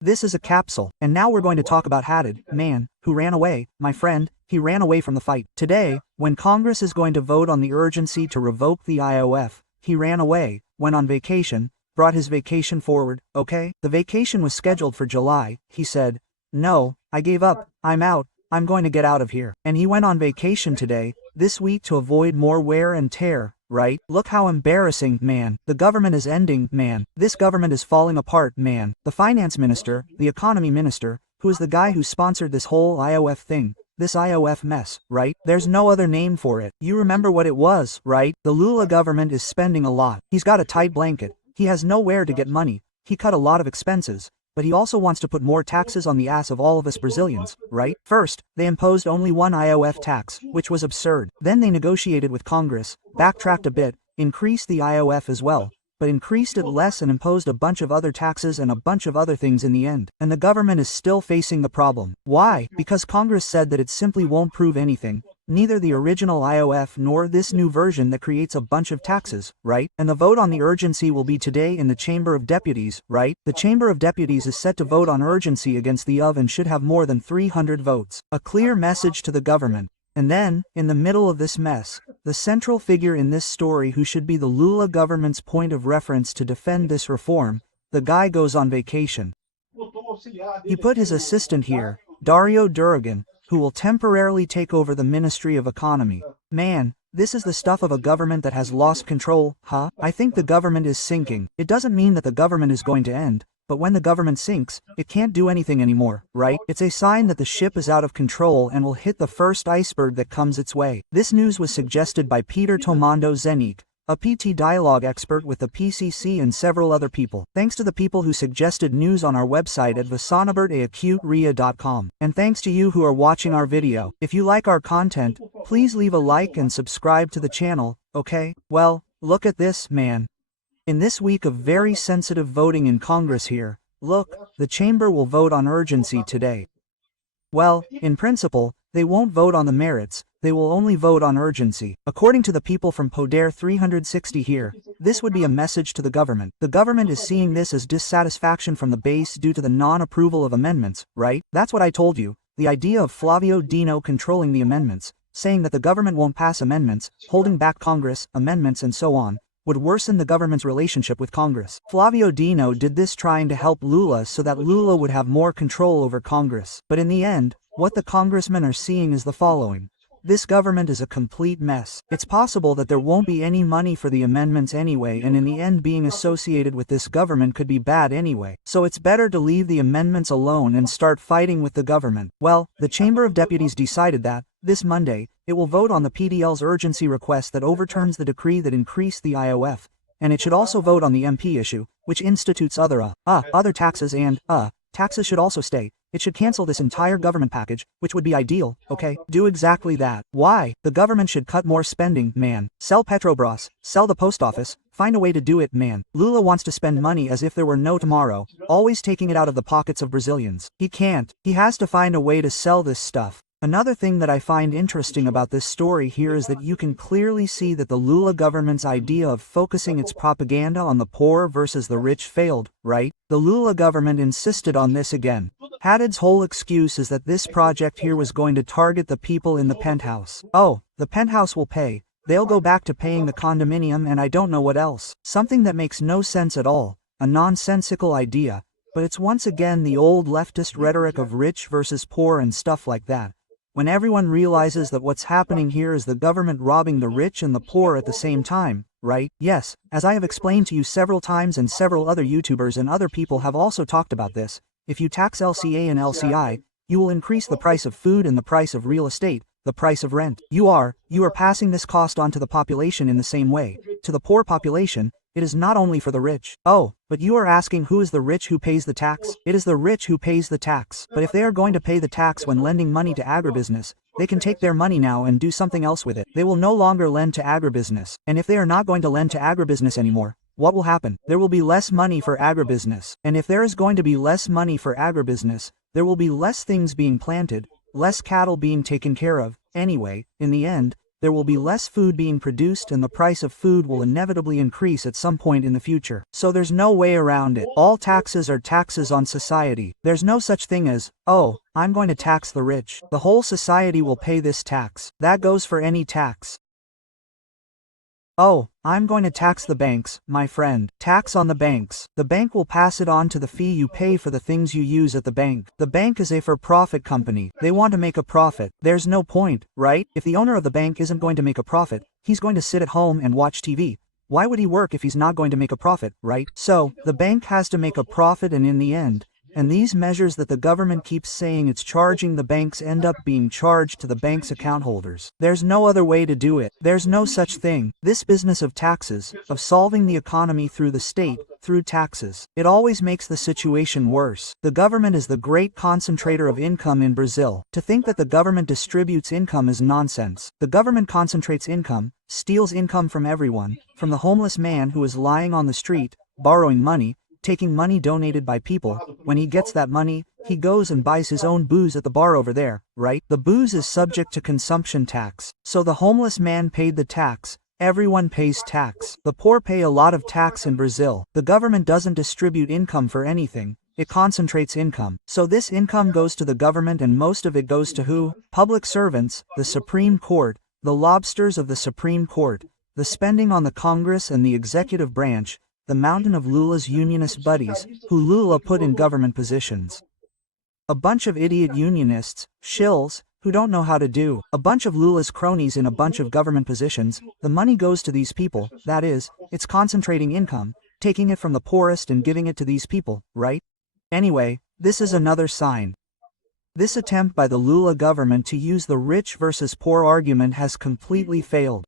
This is a capsule, and now we're going to talk about HADDAD, man, who ran away, my friend, he ran away from the fight. Today, when Congress is going to vote on the urgency to revoke the IOF, he ran away, went on vacation, brought his vacation forward, okay? The vacation was scheduled for July, he said, no, I gave up, I'm out, I'm going to get out of here. And he went on vacation today, this week to avoid more wear and tear, right? Look how embarrassing, man. The government is ending, man. This government is falling apart, man. The finance minister, the economy minister, who is the guy who sponsored this whole IOF thing, this IOF mess, right? There's no other name for it. You remember what it was, right? The Lula government is spending a lot. He's got a tight blanket. He has nowhere to get money. He cut a lot of expenses. But he also wants to put more taxes on the ass of all of us Brazilians, right? First, they imposed only one IOF tax, which was absurd. Then they negotiated with Congress, backtracked a bit, increased the IOF as well, but increased it less and imposed a bunch of other taxes and a bunch of other things in the end. And the government is still facing the problem. Why? Because Congress said that it simply won't prove anything. Neither the original IOF nor this new version that creates a bunch of taxes, right? And the vote on the urgency will be today in the Chamber of Deputies, right? The Chamber of Deputies is set to vote on urgency against the IOF and should have more than 300 votes. A clear message to the government. And then, in the middle of this mess, the central figure in this story who should be the Lula government's point of reference to defend this reform, the guy goes on vacation. He put his assistant here, Dario Duragan, who will temporarily take over the Ministry of Economy. Man, this is the stuff of a government that has lost control, huh? I think the government is sinking. It doesn't mean that the government is going to end, but when the government sinks, it can't do anything anymore, right? It's a sign that the ship is out of control and will hit the first iceberg that comes its way. This news was suggested by Peter Tomando Zenic, a PT dialogue expert with the PCC and several other people. Thanks to the people who suggested news on our website at vasanabertacuteria.com. And thanks to you who are watching our video. If you like our content, please leave a like and subscribe to the channel, okay? Well, look at this, man. In this week of very sensitive voting in Congress here, look, the chamber will vote on urgency today. Well, in principle, they won't vote on the merits, they will only vote on urgency. According to the people from Poder 360 here, this would be a message to the government. The government is seeing this as dissatisfaction from the base due to the non-approval of amendments, right? That's what I told you. The idea of Flavio Dino controlling the amendments, saying that the government won't pass amendments, holding back Congress, amendments and so on, would worsen the government's relationship with Congress. Flavio Dino did this trying to help Lula so that Lula would have more control over Congress. But in the end, what the congressmen are seeing is the following. This government is a complete mess. It's possible that there won't be any money for the amendments anyway, and in the end being associated with this government could be bad anyway. So it's better to leave the amendments alone and start fighting with the government. Well, the Chamber of Deputies decided that, this Monday, it will vote on the PDL's urgency request that overturns the decree that increased the IOF, and it should also vote on the MP issue, which institutes other taxes and, taxes should also stay. It should cancel this entire government package, which would be ideal, okay? Do exactly that. Why? The government should cut more spending, man. Sell Petrobras, sell the post office, find a way to do it, man. Lula wants to spend money as if there were no tomorrow, always taking it out of the pockets of Brazilians. He can't. He has to find a way to sell this stuff. Another thing that I find interesting about this story here is that you can clearly see that the Lula government's idea of focusing its propaganda on the poor versus the rich failed, right? The Lula government insisted on this again. Haddad's whole excuse is that this project here was going to target the people in the penthouse. Oh, the penthouse will pay. They'll go back to paying the condominium and I don't know what else. Something that makes no sense at all. A nonsensical idea. But it's once again the old leftist rhetoric of rich versus poor and stuff like that. When everyone realizes that what's happening here is the government robbing the rich and the poor at the same time, right? Yes, as I have explained to you several times and several other YouTubers and other people have also talked about this, if you tax LCA and LCI, you will increase the price of food and the price of real estate, the price of rent. You are passing this cost on to the population in the same way. To the poor population, it is not only for the rich. Oh, but you are asking who is the rich who pays the tax? It is the rich who pays the tax. But if they are going to pay the tax when lending money to agribusiness, they can take their money now and do something else with it. They will no longer lend to agribusiness. And if they are not going to lend to agribusiness anymore, what will happen? There will be less money for agribusiness. And if there is going to be less money for agribusiness, there will be less things being planted, less cattle being taken care of. Anyway, in the end, there will be less food being produced and the price of food will inevitably increase at some point in the future. So there's no way around it. All taxes are taxes on society. There's no such thing as, oh, I'm going to tax the rich. The whole society will pay this tax. That goes for any tax. Oh, I'm going to tax the banks, my friend. Tax on the banks. The bank will pass it on to the fee you pay for the things you use at the bank. The bank is a for-profit company. They want to make a profit. There's no point, right? If the owner of the bank isn't going to make a profit, he's going to sit at home and watch TV. Why would he work if he's not going to make a profit, right? So, the bank has to make a profit, and in the end, and these measures that the government keeps saying it's charging the banks end up being charged to the bank's account holders. There's no other way to do it. There's no such thing. This business of taxes, of solving the economy through the state, through taxes, it always makes the situation worse. The government is the great concentrator of income in Brazil. To think that the government distributes income is nonsense. The government concentrates income, steals income from everyone, from the homeless man who is lying on the street, borrowing money, taking money donated by people. When he gets that money, he goes and buys his own booze at the bar over there, right? The booze is subject to consumption tax. So the homeless man paid the tax. Everyone pays tax. The poor pay a lot of tax in Brazil. The government doesn't distribute income for anything. It concentrates income. So this income goes to the government, and most of it goes to who? Public servants, the Supreme Court, the lobsters of the Supreme Court, the spending on the Congress and the executive branch, the mountain of Lula's unionist buddies, who Lula put in government positions. A bunch of idiot unionists, shills, who don't know how to do. A bunch of Lula's cronies in a bunch of government positions. The money goes to these people. That is, it's concentrating income, taking it from the poorest and giving it to these people, right? Anyway, this is another sign. This attempt by the Lula government to use the rich versus poor argument has completely failed.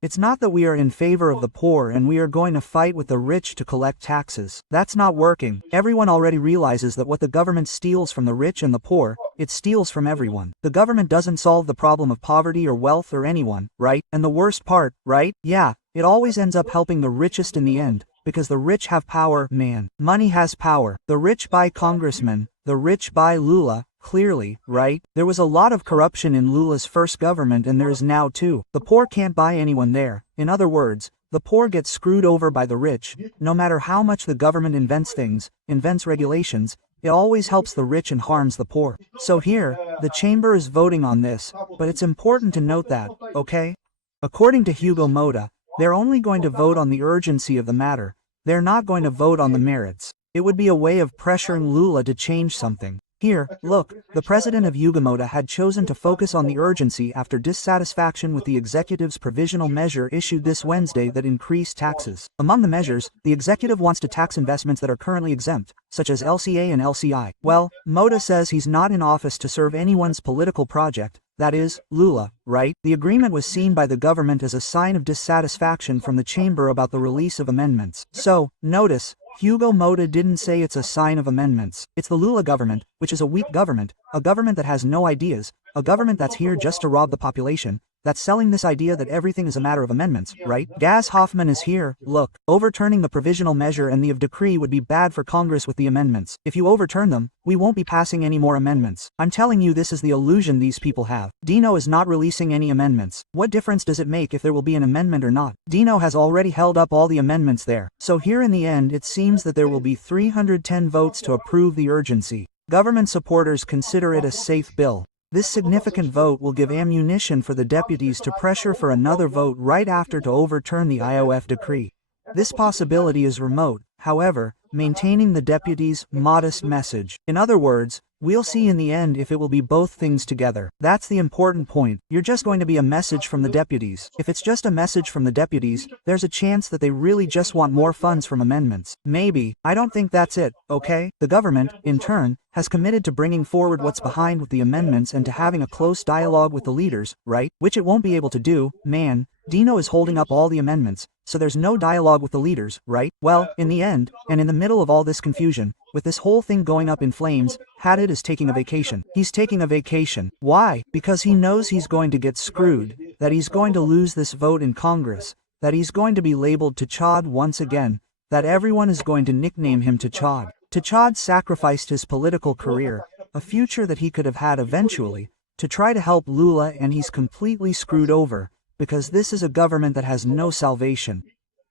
It's not that we are in favor of the poor and we are going to fight with the rich to collect taxes. That's not working. Everyone already realizes that what the government steals from the rich and the poor, it steals from everyone. The government doesn't solve the problem of poverty or wealth or anyone, right? And the worst part, right? Yeah, it always ends up helping the richest in the end, because the rich have power, man. Money has power. The rich buy congressmen, the rich buy Lula. Clearly, right? There was a lot of corruption in Lula's first government, and there is now too. The poor can't buy anyone there. In other words, the poor get screwed over by the rich. No matter how much the government invents things, invents regulations, it always helps the rich and harms the poor. So here, the chamber is voting on this, but it's important to note that, okay? According to Hugo Motta, they're only going to vote on the urgency of the matter. They're not going to vote on the merits. It would be a way of pressuring Lula to change something. Here, look, the president of Motta had chosen to focus on the urgency after dissatisfaction with the executive's provisional measure issued this Wednesday that increased taxes. Among the measures, the executive wants to tax investments that are currently exempt, such as LCA and LCI. Well, Motta says he's not in office to serve anyone's political project, that is, Lula, right? The agreement was seen by the government as a sign of dissatisfaction from the chamber about the release of amendments. So, notice, Hugo Motta didn't say it's a sign of amendments. It's the Lula government, which is a weak government, a government that has no ideas, a government that's here just to rob the population, that's selling this idea that everything is a matter of amendments, right? Gaz Hoffman is here. Look, overturning the provisional measure and the decree would be bad for Congress with the amendments. If you overturn them, we won't be passing any more amendments. I'm telling you, this is the illusion these people have. Dino is not releasing any amendments. What difference does it make if there will be an amendment or not? Dino has already held up all the amendments there. So here in the end, it seems that there will be 310 votes to approve the urgency. Government supporters consider it a safe bill. This significant vote will give ammunition for the deputies to pressure for another vote right after to overturn the IOF decree. This possibility is remote, however, maintaining the deputies' modest message. In other words, we'll see in the end if it will be both things together. That's the important point. You're just going to be a message from the deputies. If it's just a message from the deputies, there's a chance that they really just want more funds from amendments. Maybe. I don't think that's it, okay? The government, in turn, has committed to bringing forward what's behind with the amendments and to having a close dialogue with the leaders, right? Which it won't be able to do, man. Dino is holding up all the amendments, so there's no dialogue with the leaders, right? Well, in the end, and in the middle of all this confusion, with this whole thing going up in flames, HADDAD is taking a vacation. He's taking a vacation. Why? Because he knows he's going to get screwed, that he's going to lose this vote in Congress, that he's going to be labeled Tachad once again, that everyone is going to nickname him Tachad. Tachad sacrificed his political career, a future that he could have had eventually, to try to help Lula, and he's completely screwed over. because this is a government that has no salvation.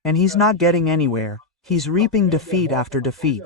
And he's not getting anywhere. He's reaping defeat after defeat.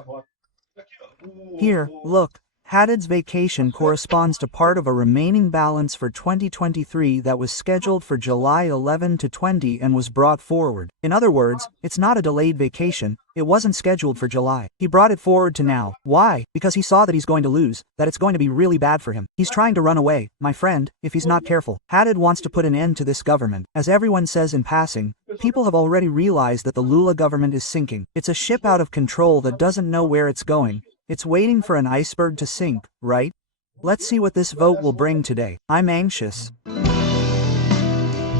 Here, look. HADDAD's vacation corresponds to part of a remaining balance for 2023 that was scheduled for July 11 to 20 and was brought forward. In other words, it's not a delayed vacation, it wasn't scheduled for July. He brought it forward to now. Why? Because he saw that he's going to lose, that it's going to be really bad for him. He's trying to run away, my friend, if he's not careful. HADDAD wants to put an end to this government. As everyone says in passing, people have already realized that the Lula government is sinking. It's a ship out of control that doesn't know where it's going. It's waiting for an iceberg to sink, right? Let's see what this vote will bring today. I'm anxious.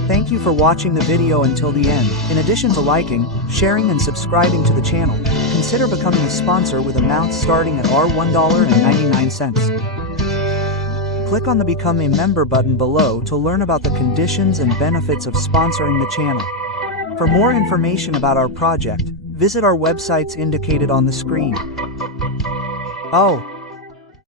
Thank you for watching the video until the end. In addition to liking, sharing and subscribing to the channel, consider becoming a sponsor with amounts starting at $1.99. Click on the Become a Member button below to learn about the conditions and benefits of sponsoring the channel. For more information about our project, visit our websites indicated on the screen. Oh,